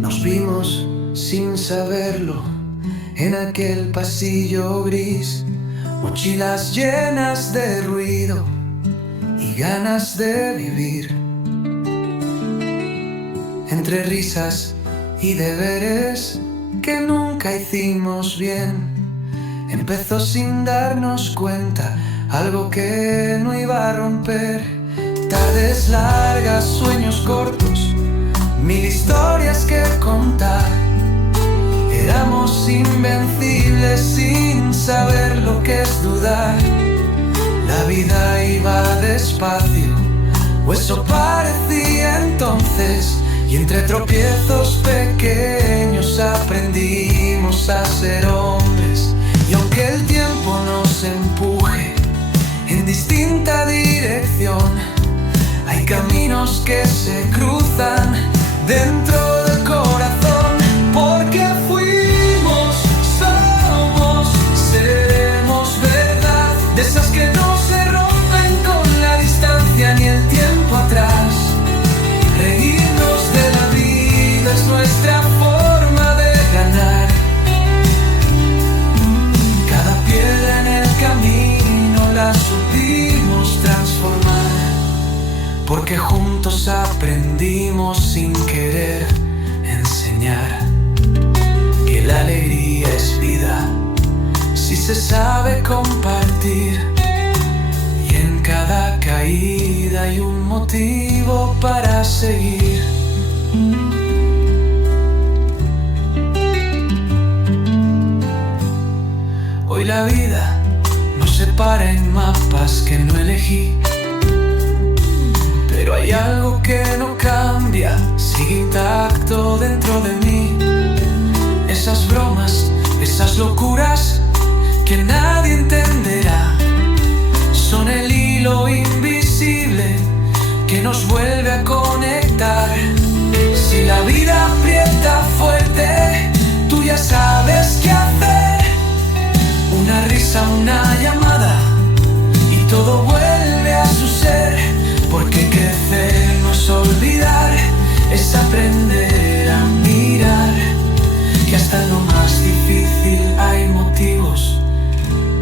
Nos vimos sin saberlo en aquel pasillo gris, mochilas llenas de ruido y ganas de vivir. Entre risas y deberes que nunca hicimos bien, empezó sin darnos cuenta algo que no iba a romper. Tardes largas, sueños cortos, mil historias que contar. Éramos invencibles sin saber lo que es dudar. La vida iba despacio, o eso parecía entonces, y entre tropiezos pequeños aprendimos a ser hombres. Y aunque el tiempo nos empuje en distinta dirección, hay caminos que se cruzan dentro del corazón. Porque fuimos, somos, seremos verdad, de esas que no se rompen con la distancia ni el tiempo atrás. Reírnos de la vida es nuestra forma de ganar. Cada piedra en el camino la supimos transformar, porque juntos aprendimos sin querer enseñar que la alegría es vida si se sabe compartir, y en cada caída hay un motivo para seguir. Hoy la vida nos separa en mapas que no elegí, pero hay algo que no cambia, sigue intacto dentro de mí. Esas bromas, esas locuras que nadie entenderá, son el hilo invisible que nos vuelve a conectar. Si la vida aprieta fuerte, tú ya sabes qué hacer. Una risa, una llamada y todo vuelve a su ser. Porque crecer no es olvidar, es aprender a mirar que hasta en lo más difícil hay motivos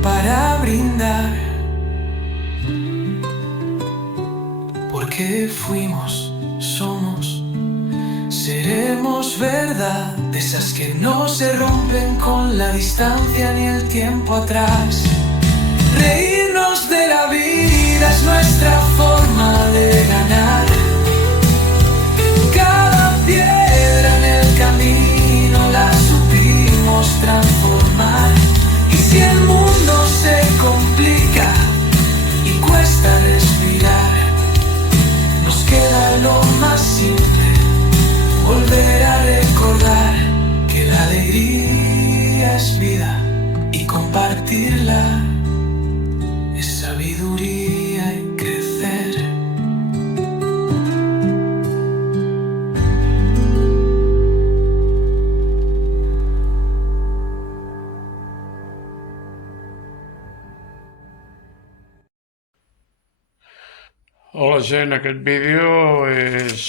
para brindar. Porque fuimos, somos, seremos verdad, de esas que no se rompen con la distancia ni el tiempo atrás. Reírnos de la vida es nuestra forma de ganar. Cada piedra en el camino la supimos transformar. Y si el mundo se complica y cuesta respirar, nos queda lo más simple, volver a recordar que la alegría es vida y compartirla es sabiduría y crecer. Hola gent, aquest vídeo és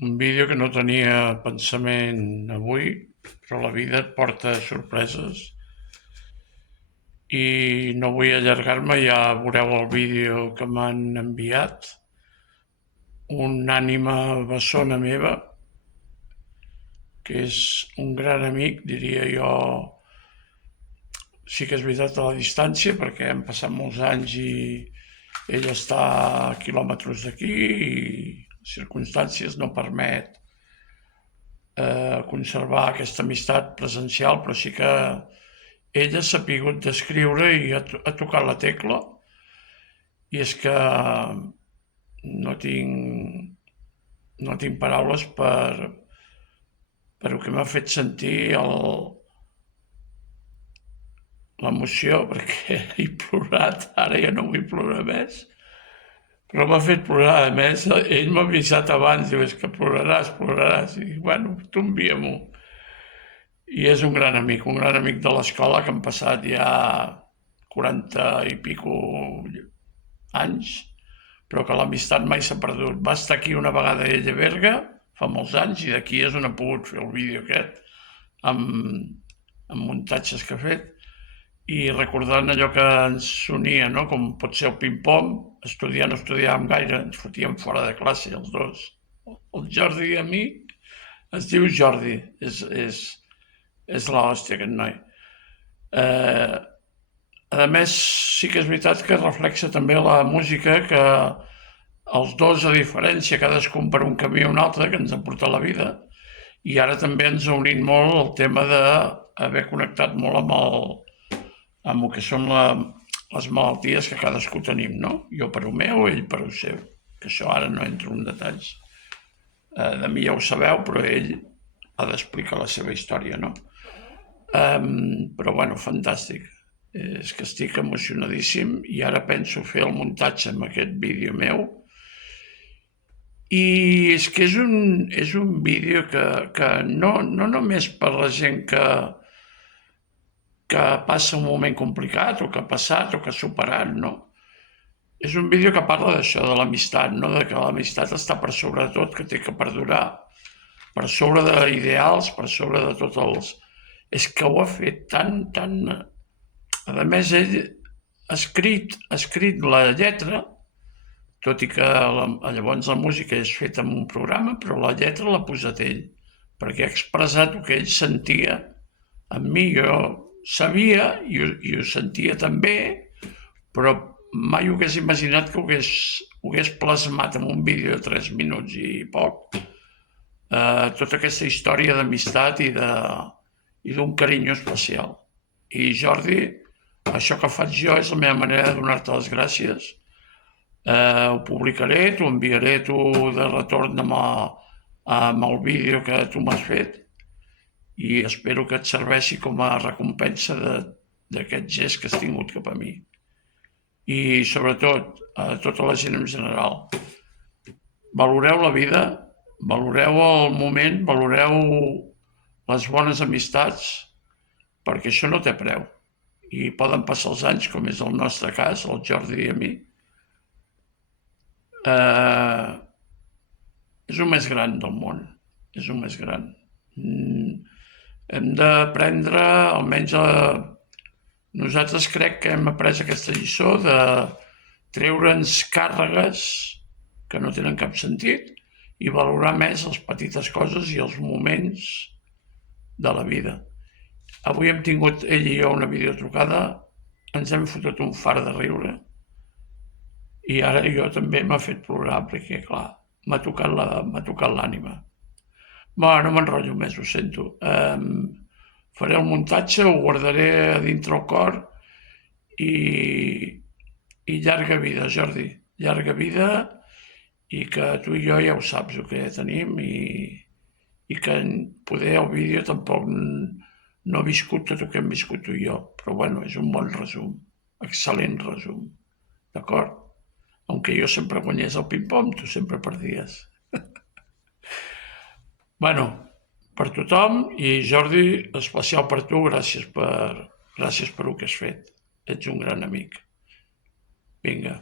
un vídeo que no tenia pensament avui, però la vida et porta sorpreses i no vull allargar-me, ja veureu el vídeo que m'han enviat. Una ànima bessona meva, que és un gran amic, diria jo. Sí que és veritat a la distància, perquè hem passat molts anys i ell està a quilòmetres d'aquí i circumstàncies no permet conservar aquesta amistat presencial, però sí que ell ha sapigut descriure i ha tocat la tecla, i és que no tinc paraules per el que m'ha fet sentir l'emoció, perquè he plorat, ara ja no vull plorar més, però m'ha fet plorar. A més, ell m'ha avisat abans, diu, és que ploraràs, i bueno, tu envia-m'ho. I és un gran amic de l'escola que han passat ja 40 i pico anys, però que l'amistat mai s'ha perdut. Va estar aquí una vegada ell a Berga, fa molts anys, i d'aquí és on ha pogut fer el vídeo aquest, amb muntatges que ha fet, i recordant allò que ens unia, no? Com pot ser el ping-pong, estudiar no estudiàvem gaire, ens fotíem fora de classe els dos. El Jordi a mi es diu Jordi, és l'hòstia aquest noi. A més, sí que és veritat que reflexa també la música que els dos, a diferència, cadascun per un camí o un altre, que ens ha portat la vida, i ara també ens ha unit molt el tema d'haver connectat molt amb el que són les malalties que cadascú tenim, no? Jo per ho meu, ell per ho seu, que això ara no entro en detalls. De mi ja ho sabeu, però ell ha d'explicar la seva història, no? Però bueno, fantàstic. És que estic emocionadíssim i ara penso fer el muntatge amb aquest vídeo meu. I és que és un vídeo que no només per la gent que passa un moment complicat o que ha passat o que ha superat, no? És un vídeo que parla d'això, de l'amistat, no? De que l'amistat està per sobre de tot, que té que perdurar, per sobre d'ideals, per sobre de tots els... És que ho ha fet tan... A més, ell ha escrit la lletra, tot i que llavors la música és feta en un programa, però la lletra l'ha posat ell, perquè ha expressat el que ell sentia amb mi. Jo sabia i ho sentia també, però mai ho hagués imaginat que ho hagués plasmat en un vídeo de 3 minuts i poc. Tota aquesta història d'amistat i d'un carinyo especial. I Jordi, això que faig jo és la meva manera de donar-te les gràcies. Ho publicaré, t'ho enviaré tu de retorn amb el vídeo que tu m'has fet i espero que et serveixi com a recompensa d'aquest gest que has tingut cap a mi. I sobretot, a tota la gent en general, valoreu la vida, valoreu el moment, valoreu les bones amistats, perquè això no té preu. I poden passar els anys, com és el nostre cas, el Jordi i a mi. És el més gran del món, és el més gran. Hem d'aprendre, almenys nosaltres crec que hem après aquesta lliçó de treure'ns càrregues que no tenen cap sentit i valorar més les petites coses i els moments de la vida. Avui hem tingut ell i jo una videotrucada, ens hem fotut un far de riure i ara jo també m'ha fet plorar perquè, clar, m'ha tocat l'ànima. Bueno, no m'enrotllo més, ho sento. Faré el muntatge, ho guardaré a dintre el cor i llarga vida, Jordi, llarga vida i que tu i jo ja ho saps el que tenim i que poder el vídeo tampoc no he viscut tot el que hem viscut tu i jo, però bueno, és un bon resum, excel·lent resum, d'acord? Aunque jo sempre guanyés el ping-pong, tu sempre perdies. Bueno, per tothom i Jordi, especial per tu, gràcies per el que has fet. Ets un gran amic. Vinga.